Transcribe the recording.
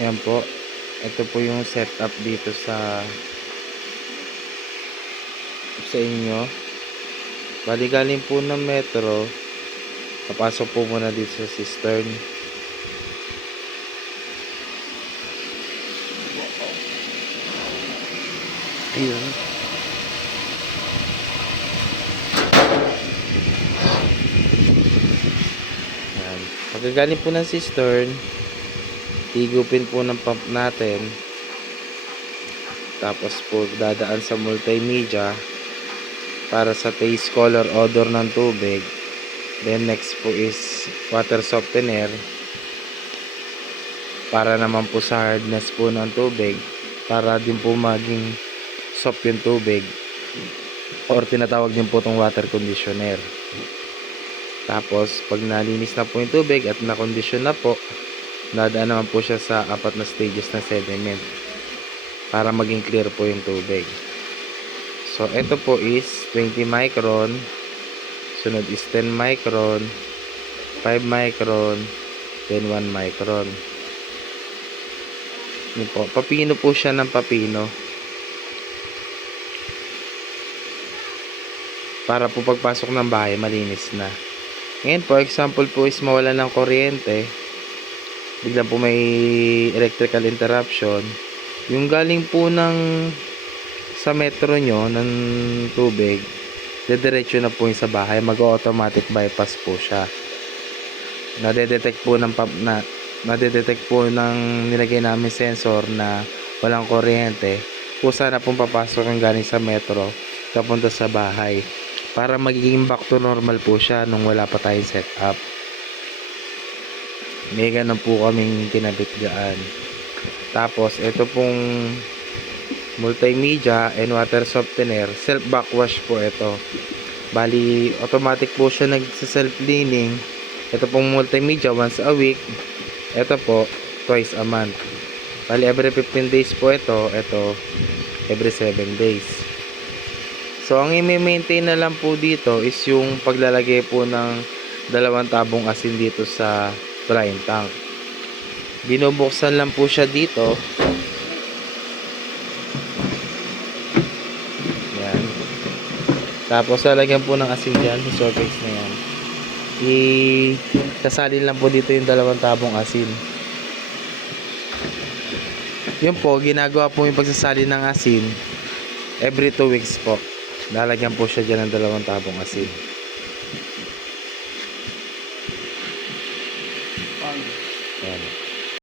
Yan po. Ito po yung setup dito sa inyo. Bali galing po ng metro. Papasok po muna dito sa cistern. Ayun. Yan. Pagkagaling po ng cistern, higupin po ng pump natin. Tapos po dadaan sa multimedia para sa taste, color, odor ng tubig. Then next po is water softener para naman po sa hardness po ng tubig, para din po maging soft yung tubig, or tinatawag din po itong water conditioner. Tapos pag nalinis na po yung tubig at na-condition na po, dadaan naman po siya sa 4 na stages na sediment para maging clear po yung tubig. So ito po is 20 micron, sunod is 10 micron, 5 micron, then 1 micron. Yun po, papino po siya ng papino para po pagpasok ng bahay malinis na. Ngayon po, example po is mawala ng kuryente, biglang po may electrical interruption, yung galing po sa metro nyo ng tubig, dediretso na po yung sa bahay, mag-automatic bypass po siya. Nadedetect po ng nilagay namin sensor na walang kuryente, kusa na pong papasok yung galing sa metro papunta sa bahay, para magiging back to normal po siya nung wala pa tayong setup. May ganun po kaming kinabit dyan. Tapos ito pong multimedia and water softener, self backwash po ito. Bali automatic po siya nagsa-self cleaning. Ito pong multimedia once a week, ito po twice a month. Bali every 15 days po ito every 7 days. So ang i-maintain na lang po dito is yung paglalagay po ng 2 tabong asin dito sa drying tank. Binubuksan lang po siya dito. Yan. Tapos lalagyan po ng asin dyan, yung Sorbex na yan. Sasalin lang po dito yung 2 tabong asin. Yun po, ginagawa po yung pagsasalin ng asin every 2 weeks po. Lalagyan po siya dyan ng 2 tabong asin.